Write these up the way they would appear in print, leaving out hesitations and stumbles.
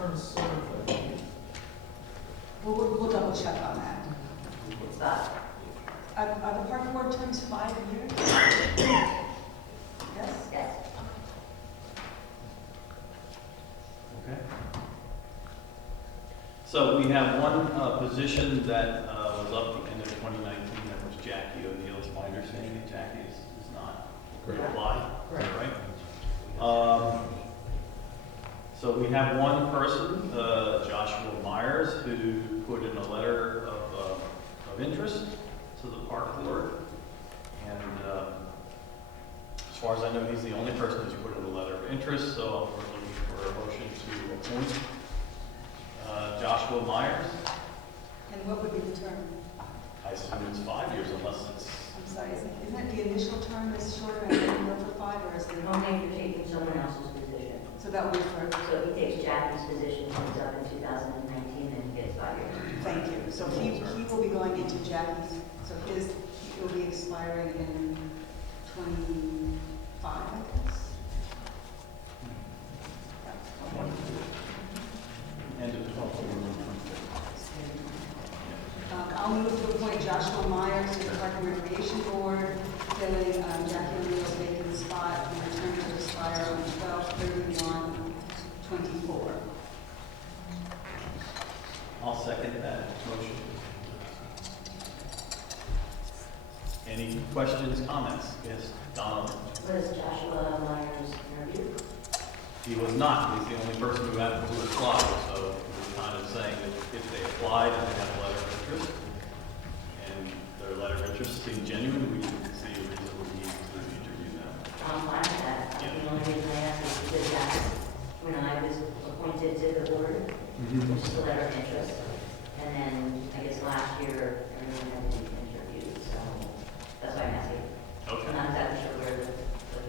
terms served? We'll double check on that. What's that? Are the park board terms 5 years? Yes? Yes. Okay. So we have one position that was up at the end of 2019, that was Jackie O'Neill. It's my understanding that Jackie is not applied, is that right? So we have one person, Joshua Myers, who put in a letter of interest to the park board. And as far as I know, he's the only person who's put in a letter of interest, so we're looking for a motion to appoint Joshua Myers. And what would be the term? I assume it's 5 years unless it's, I'm sorry, isn't it the initial term is shorter and then go for 5, or is it? Only if you're taking someone else's position. So that would be for, So if he takes Jackie's position, comes up in 2019, then he gets 5 years. thank you. So he will be going into Jackie's, so his, it will be expiring in 25, I guess. end of 12. I'll move to appoint Joshua Myers to the Park and Recreation Board, filling Jackie O'Neill's vacant spot, and return to expire on 12/31/24. I'll second that motion. Any questions, comments? Yes, Donald? Was Joshua Myers interviewed? He was not. He's the only person who happened to apply, so we're kind of saying that if they applied and they have a letter of interest, and their letter of interest seemed genuine, we didn't see a reason we need to interview them. I'm fine with that. Yeah. The only reason I asked is because Jack, when I was appointed to the board, which is the letter of interest, and then I guess last year, everyone had to be interviewed, so that's why I'm asking. Okay. I'm not exactly sure where the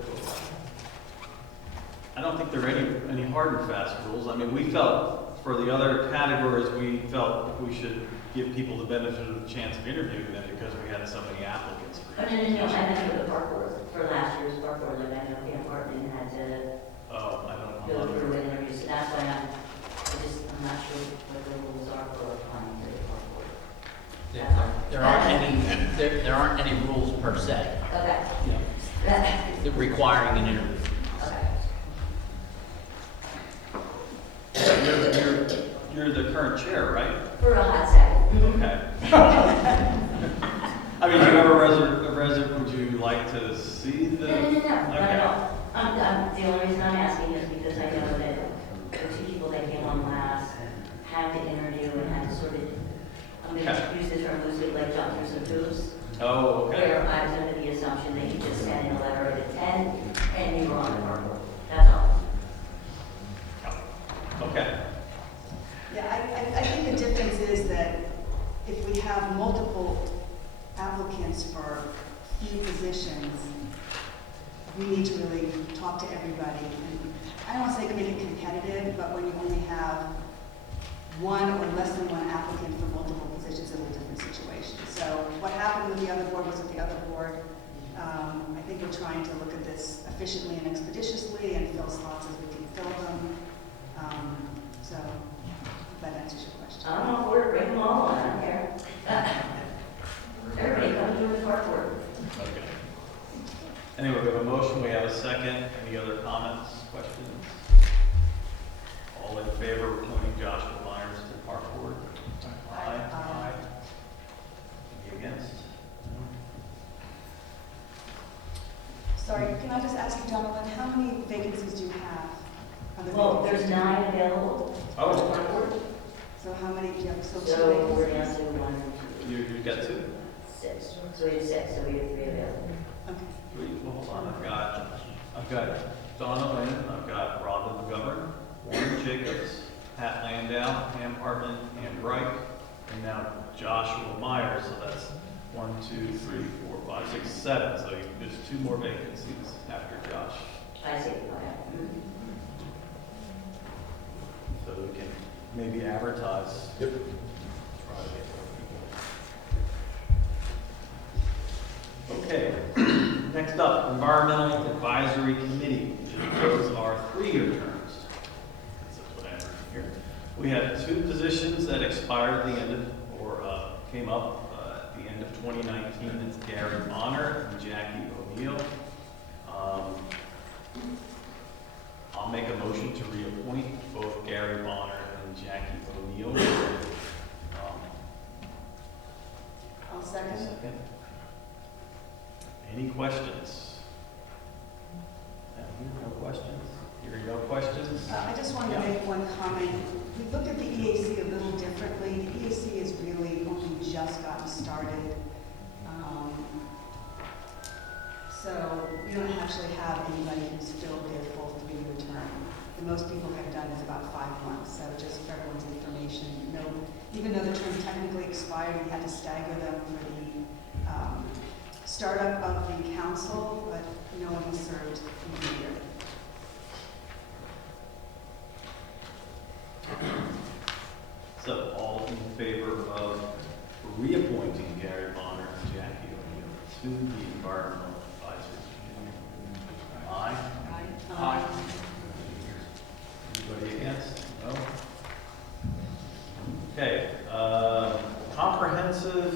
rules are. I don't think there are any hard and fast rules. I mean, we felt, for the other categories, we felt we should give people the benefit of the chance of interviewing them because we had so many applicants. Oh, no, I meant for the park board, for last year's park board, like I know the department had to Oh, I don't go know. through an interview, so that's why I'm not sure what the rules are for applying to the park board. There aren't any rules per se Okay. that requiring an interview. Okay. You're the current chair, right? For a hot second. Okay. I mean, do you have a resident, would you like to see the? No, not Okay. at all. The only reason I'm asking is because I know that the two people that came on last had to interview and had to sort of, I'm going to use the term loosely, like jump through some hoops. Oh, okay. Where I was under the assumption that you just sent in a letter of intent and you were on the park board. That's all. Okay. Yeah, I think the difference is that if we have multiple applicants for few positions, we need to really talk to everybody. And I don't want to say make it competitive, but when you only have one or less than one applicant for multiple positions, it's a different situation. So what happened with the other board was with the other board. I think we're trying to look at this efficiently and expeditiously and fill slots as we can fill them. So that answers your question. I'm on board, bring them all on, I don't care. Everybody come to the park board. Okay. Anyway, we have a motion, we have a second. Any other comments, questions? All in favor of appointing Joshua Myers to the park board? Aye. Any against? Sorry, can I just ask you, Jonathan, how many vacancies do you have? on the Well, vacancies? there's 9 available. Oh. on the park board. So how many do you have? So two So we're vacancies? down to 1, 2, You got two? 6. So we have 6, so we have 3 available. Okay. Three. Well, hold on, I've got Donna Lynn, I've got Robin McGovern, Warren Jacobs, Pat Landau, Pam Hartman, Ann Bright, and now Joshua Myers, so that's 1, 2, 3, 4, 5, 6, 7. So there's 2 more vacancies after Josh. I see, okay. So we can maybe advertise. Yep. Okay, next up, Environmental Advisory Committee. Those are 3-year terms. That's what I have here. We have two positions that expired at the end of, or came up at the end of 2019. It's Gary Bonner and Jackie O'Neill. I'll make a motion to reappoint both Gary Bonner and Jackie O'Neill. I'll second. Any questions? No questions? Hearing no questions? I just wanted to make one comment. We looked at the EAC a little differently. The EAC has really only just gotten started. So we don't actually have anybody who's filled their full 3-year term. The most people have done is about 5 months. So just for everyone's information, even though the term technically expired, we had to stagger them for the startup of the council, but no one has served in a year. So all in favor of reappointing Gary Bonner and Jackie O'Neill to the Environmental Advisory Committee? Aye. Aye. Anybody against? No? Okay, comprehensive,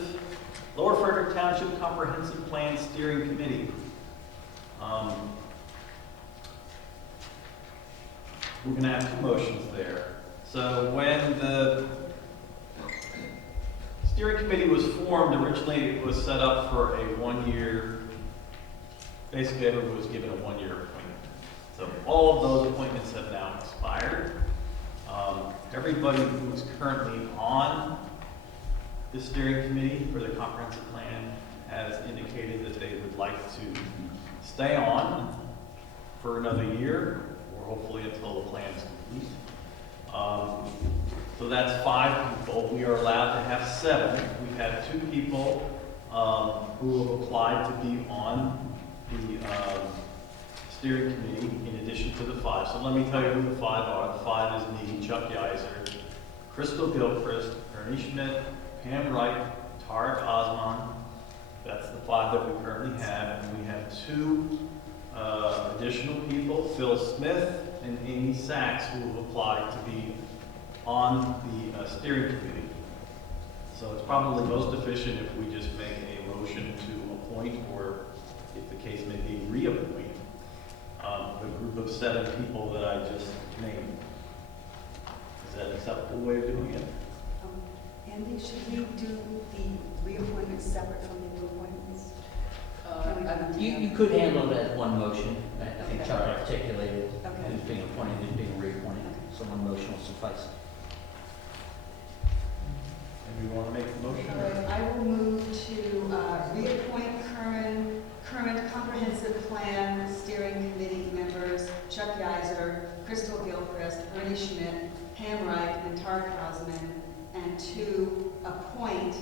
Lower Frederick Township Comprehensive Plan Steering Committee. We're gonna have two motions there. So when the steering committee was formed, originally it was set up for a 1-year, basically everyone was given a 1-year appointment. So all of those appointments have now expired. Everybody who is currently on the steering committee for the comprehensive plan has indicated that they would like to stay on for another year, or hopefully until the plan is complete. So that's 5 people. We are allowed to have 7. We've had 2 people who have applied to be on the steering committee in addition to the 5. So let me tell you who the 5 are. The 5 is me, Chuck Yeiser, Crystal Gilchrist, Ernie Schmidt, Pam Wright, Tarek Osman. That's the 5 that we currently have. And we have 2 additional people, Phil Smith and Amy Sachs, who have applied to be on the steering committee. So it's probably most efficient if we just make a motion to appoint, or if the case may be, reappoint the group of 7 people that I just named. Is that an acceptable way of doing it? Andy, should we do the reappointments separate from the new appointments? You could handle it as one motion. I think Okay. Chuck articulated Okay. who's being appointed, who's being reappointed. So one motion will suffice. And we want to make the motion? All right, I will move to reappoint current comprehensive plan steering committee members Chuck Yeiser, Crystal Gilchrist, Ernie Schmidt, Pam Wright, and Tarek Osman, and to appoint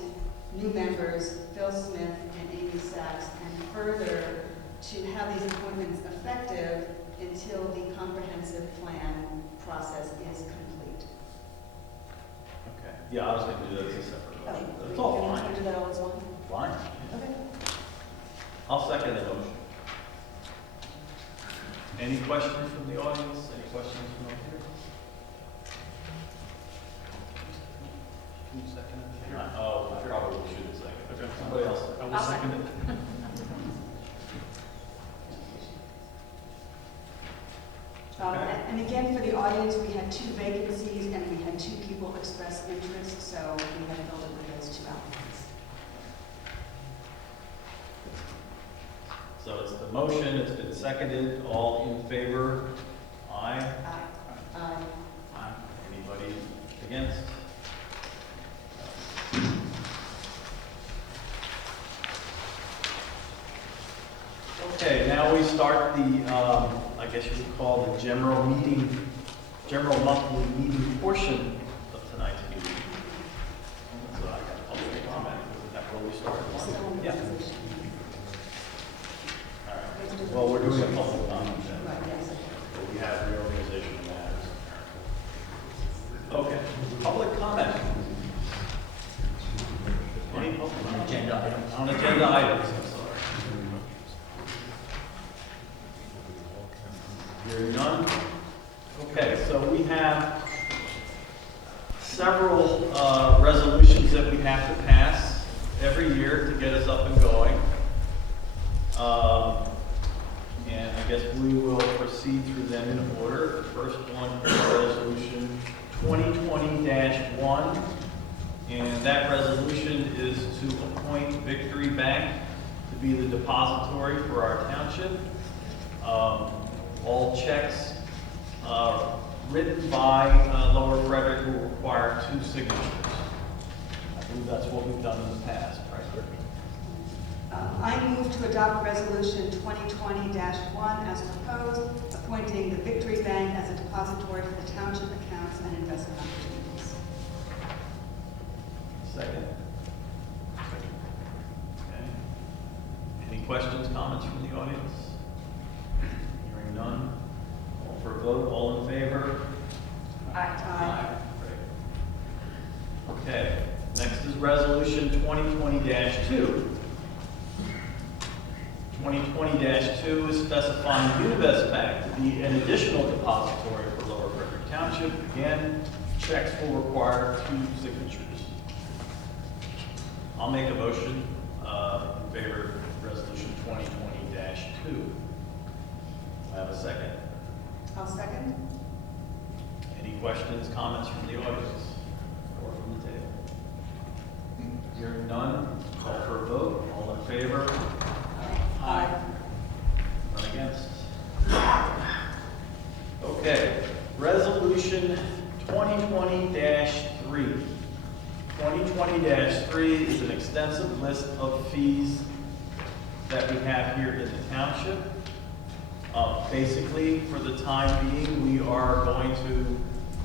new members Phil Smith and Amy Sachs, and further to have these appointments effective until the comprehensive plan process is complete. Okay. Yeah, I was going to do that as a separate motion. It's all Can we fine. do that all as one? Fine. Okay. I'll second the motion. Any questions from the audience? Any questions from up here? Can you second it? Oh, I probably shouldn't second it. Okay. Somebody else. I will second it. And again, for the audience, we had 2 vacancies and we had 2 people express interest, so we had filled it with those 2 applicants. So it's the motion, it's been seconded, all in favor? Aye. Aye. Aye. Anybody against? Okay, now we start the, I guess you would call the general monthly meeting portion of tonight's meeting. So I got public comment, isn't that where we started? Yeah. All right, well, we're doing a public comment then. Right, yes. We have reorganization matters. Okay, public comment. Any public On comment? agenda items. On agenda items, I'm sorry. Hearing none. Okay, so we have several resolutions that we have to pass every year to get us up and going. And I guess we will proceed through them in order. The first one is Resolution 2020-1. And that resolution is to appoint Victory Bank to be the depository for our township. All checks written by Lower Frederick will require 2 signatures. I believe that's what we've done in the past, right? I move to adopt Resolution 2020-1 as proposed, appointing the Victory Bank as a depository for the township accounts and investment opportunities. Second. Okay. Any questions, comments from the audience? Hearing none. Call for a vote. All in favor? Aye. Great. Okay. Next is Resolution 2020-2. 2020-2 is specifying Univest Bank to be an additional depository for Lower Frederick Township. Again, checks will require 2 signatures. I'll make a motion in favor of Resolution 2020-2. I have a second. I'll second. Any questions, comments from the audience or from the table? Hearing none, call for a vote. All in favor? Aye. None against? Okay, Resolution 2020-3. 2020-3 is an extensive list of fees that we have here in the township. Basically, for the time being, we are going to,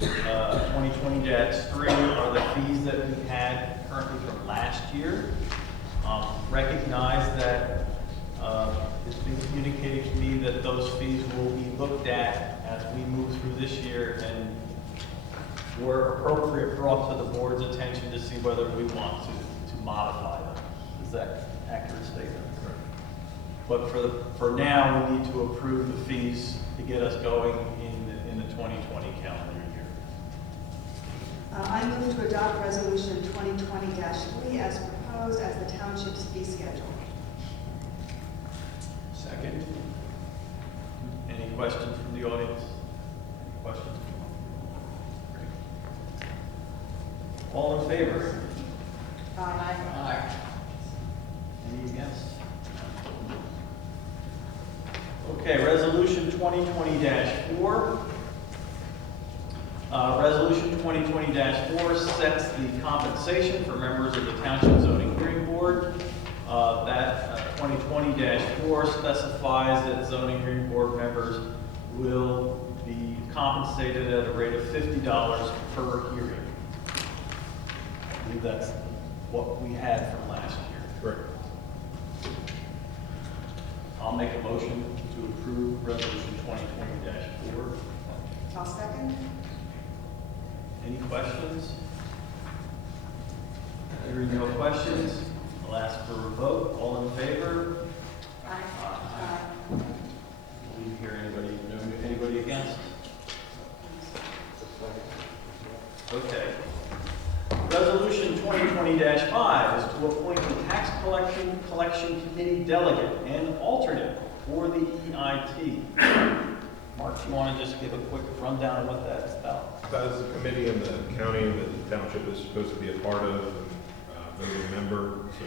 2020-3 are the fees that we had currently from last year. Recognize that it's been communicated to me that those fees will be looked at as we move through this year and where appropriate brought to the board's attention to see whether we want to modify them. Is that an accurate statement? Correct. But for now, we need to approve the fees to get us going in the 2020 calendar year. I move to adopt Resolution 2020-3 as proposed as the township's fee schedule. Second. Any questions from the audience? Any questions? Great. All in favor? Aye. Aye. Any against? Okay, Resolution 2020-4. Resolution 2020-4 sets the compensation for members of the Township Zoning Hearing Board. That 2020-4 specifies that zoning hearing board members will be compensated at a rate of $50 per hearing. I believe that's what we had from last year. Correct. I'll make a motion to approve Resolution 2020-4. I'll second. Any questions? Hearing no questions, I'll ask for a vote. All in favor? Aye. Do you hear anybody against? Okay. Resolution 2020-5 is to appoint the Tax Collection Committee delegate and alternate for the EIT. Mark, you want to just give a quick rundown of what that's about? That is a committee in the county that the township is supposed to be a part of, and voting member. So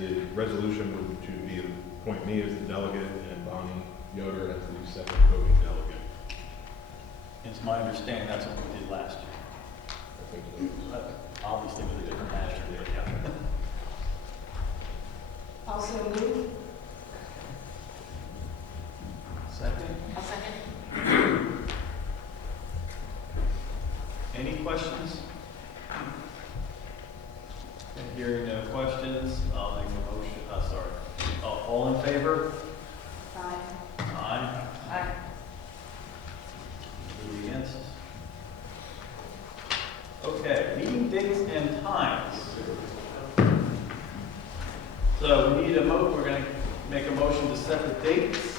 the resolution would to be appoint me as the delegate and Bonnie Yoder as the second voting delegate. It's my understanding that's what we did last year. I think so. Obviously with a different manager, but yeah. Also move. Second? I'll second. Any questions? And hearing no questions, I'll make a motion, all in favor? Aye. Aye. Aye. Anybody against? Okay, meeting dates and times. So we need we're going to make a motion to set the dates,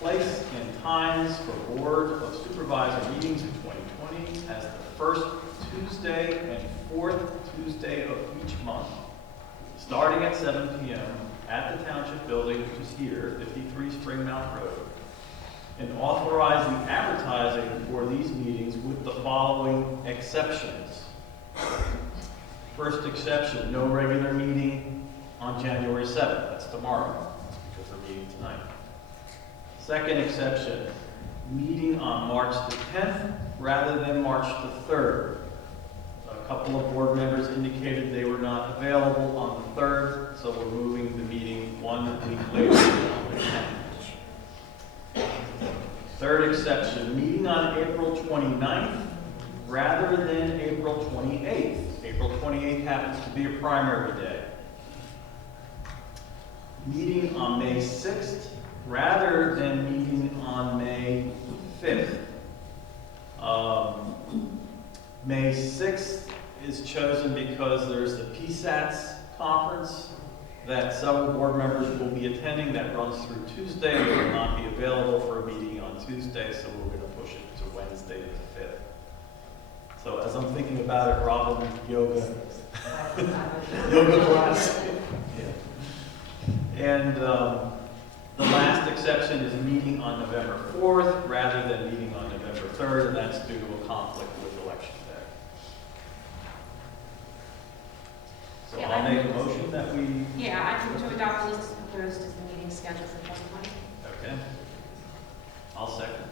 place, and times for Board of Supervisor meetings in 2020 as the first Tuesday and fourth Tuesday of each month, starting at 7 p.m. at the Township Building, which is here, 53 Springmount Road, and authorize the advertising for these meetings with the following exceptions. First exception, no regular meeting on January 7th, that's tomorrow, because we're meeting tonight. Second exception, meeting on March the 10th rather than March the 3rd. A couple of board members indicated they were not available on the 3rd, so we're moving the meeting 1 week later on the 10th. Third exception, meeting on April 29th rather than April 28th. April 28th happens to be a primary day. Meeting on May 6th rather than meeting on May 5th. May 6th is chosen because there's the PSATS conference that several board members will be attending that runs through Tuesday. They will not be available for a meeting on Tuesday, so we're going to push it to Wednesday the 5th. So as I'm thinking about it, Robin, yoga class. Yeah. And the last exception is meeting on November 4th rather than meeting on November 3rd, and that's due to a conflict with Election Day. So Yeah, I'll make a motion that we, Yeah, I move to adopt the list as proposed as the meeting schedule for 2020. okay. I'll second.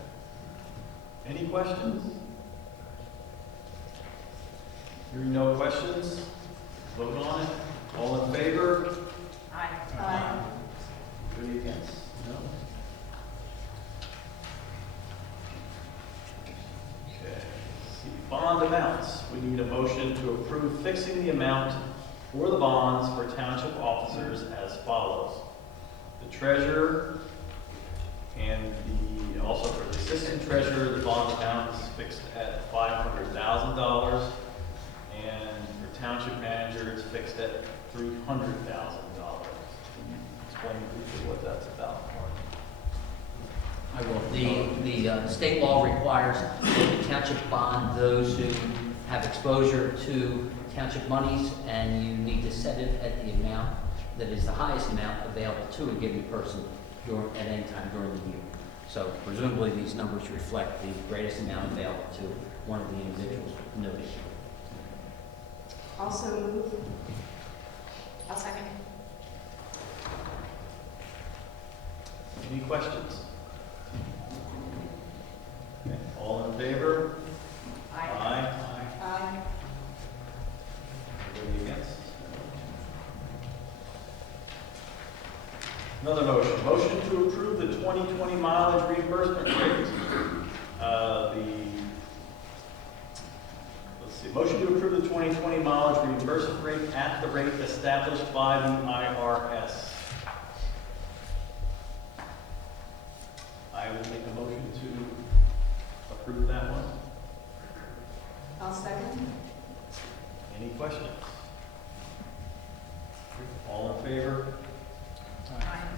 Any questions? Hearing no questions, vote on it. All in favor? Aye. Anybody against? No? Okay. Let's see. Bond amounts. We need a motion to approve fixing the amount for the bonds for township officers as follows. The treasurer and also for the assistant treasurer, the bond amount is fixed at $500,000. And for township manager, it's fixed at $300,000. Explain briefly what that's about, Mark. I will. The state law requires that the township bond those who have exposure to township monies, and you need to set it at the amount that is the highest amount available to a given person at any time during the year. So presumably these numbers reflect the greatest amount available to one of the individuals noted. Also move. I'll second. Any questions? Okay. All in favor? Aye. Aye. Aye. Anybody against? Another motion. Motion to approve the 2020 mileage reimbursement rate. Motion to approve the 2020 mileage reimbursement rate at the rate established by the IRS. I will make a motion to approve that one. I'll second. Any questions? All in favor?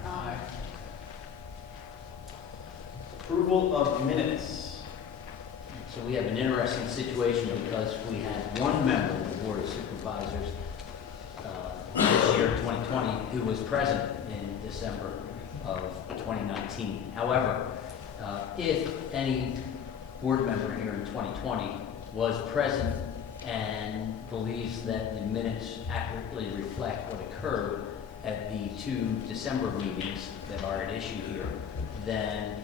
Aye. Approval of minutes. So we have an interesting situation because we had one member of the Board of Supervisors this year, 2020, who was present in December of 2019. However, if any board member here in 2020 was present and believes that the minutes accurately reflect what occurred at the 2 December meetings that are at issue here, then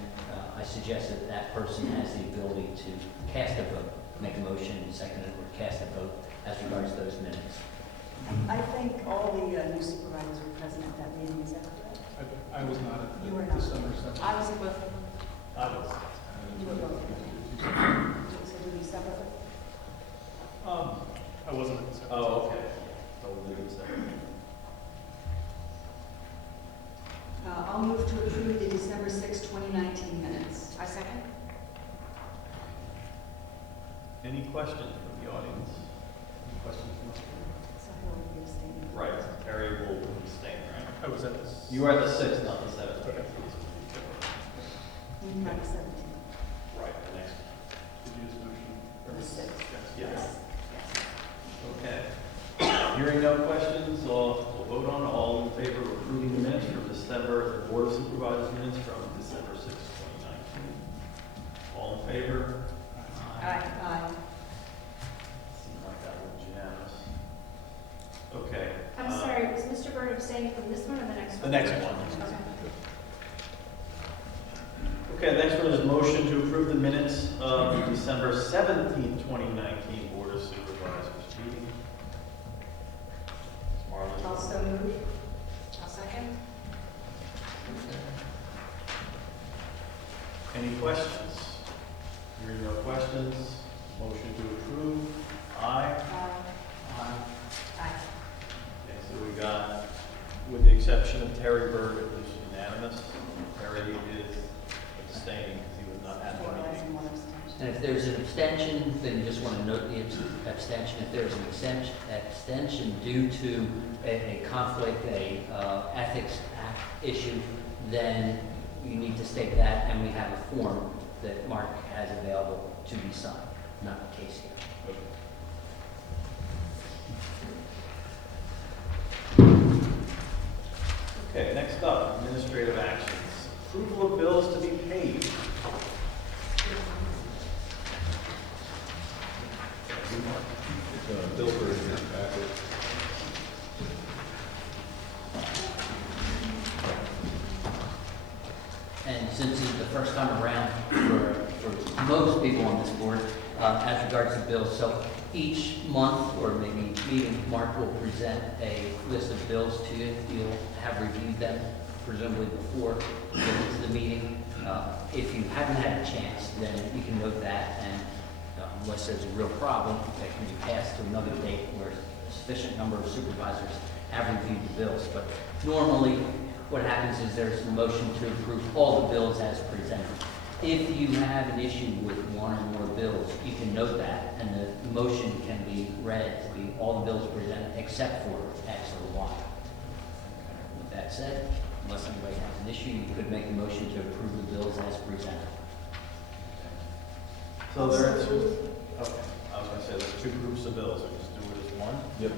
I suggest that that person has the ability to cast a vote, make a motion, second it, or cast a vote as regards those minutes. I think all the new supervisors were present at that meeting, is that correct? I was not at You were the not. December 7th. I was with. I was. You were both. So do we separate? I wasn't at the 7th. Oh, okay. So we'll leave it separate. I'll move to approve the December 6, 2019 minutes. I second. Any questions from the audience? Any questions from us? So I will be abstaining. Right, Terry will abstain, right? I was at the. You were at the 6th, not the 7th. Okay. Not the 17th, Right, the next, Did you just motion? the 6th. yes. Yes. Okay. Hearing no questions, we'll vote on all in favor of approving the minutes from December, the Board of Supervisors minutes from December 6, 2019. All in favor? Aye. Aye. Seems like that was unanimous. Okay. I'm sorry, was Mr. Byrd abstaining from this one or the next The one? next one. Okay. Okay, the next one is motion to approve the minutes of the December 17th, 2019 Board of Supervisors meeting. Marlon? Also moved. I'll second. Any questions? Hearing no questions, motion to approve. Aye. Aye. Aye. Okay, so we got, with the exception of Terry Bird, it was unanimous. Terry is abstaining because he was not at the Four ayes meeting. and one abstention. And if there's an abstention, then you just want to note the abstention. If there's an abstention due to a conflict, ethics act issue, then you need to state that, and we have a form that Mark has available to be signed. Not the case here. Okay, next up, administrative actions. Approval of bills to be paid. Bill for his packet. And since it's the first time around for most people on this board, as regards to bills, so each month or maybe meeting, Mark will present a list of bills to you. You'll have reviewed them presumably before you get into the meeting. If you haven't had a chance, then you can note that, and unless there's a real problem, that can be passed to another date where a sufficient number of supervisors have reviewed the bills. But normally, what happens is there's a motion to approve all the bills as presented. If you have an issue with one or more bills, you can note that, and the motion can be read to be all the bills presented except for X or Y. With that said, unless anybody has an issue, you could make a motion to approve the bills as presented. So there are two, okay, I was gonna say there's two groups of bills, we just do it as one? Yep.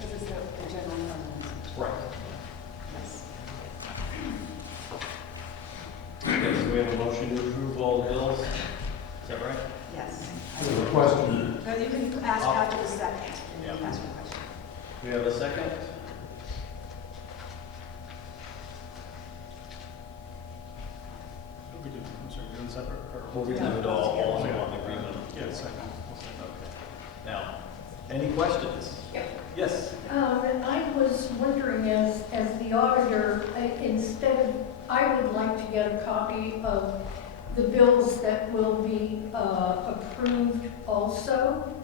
Because it's the general fund. Right. Yes. Okay, so we have a motion to approve all the bills, is that right? Yes. Question. No, you can ask after the second. Yeah. Ask your question. We have a second? We do, I'm sorry, we're doing separate, or? We'll do it all in one agreement. Yeah, second. I'll second. Okay. Now, any questions? Yep. Yes? I was wondering, as the auditor, I would like to get a copy of the bills that will be approved also,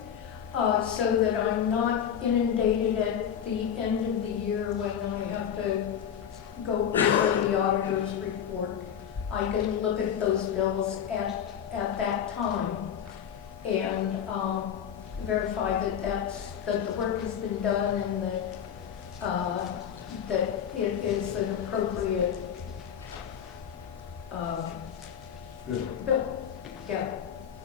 so that I'm not inundated at the end of the year when I have to go over the auditor's report. I can look at those bills at that time and verify that the work has been done and that it is an appropriate bill. Yeah.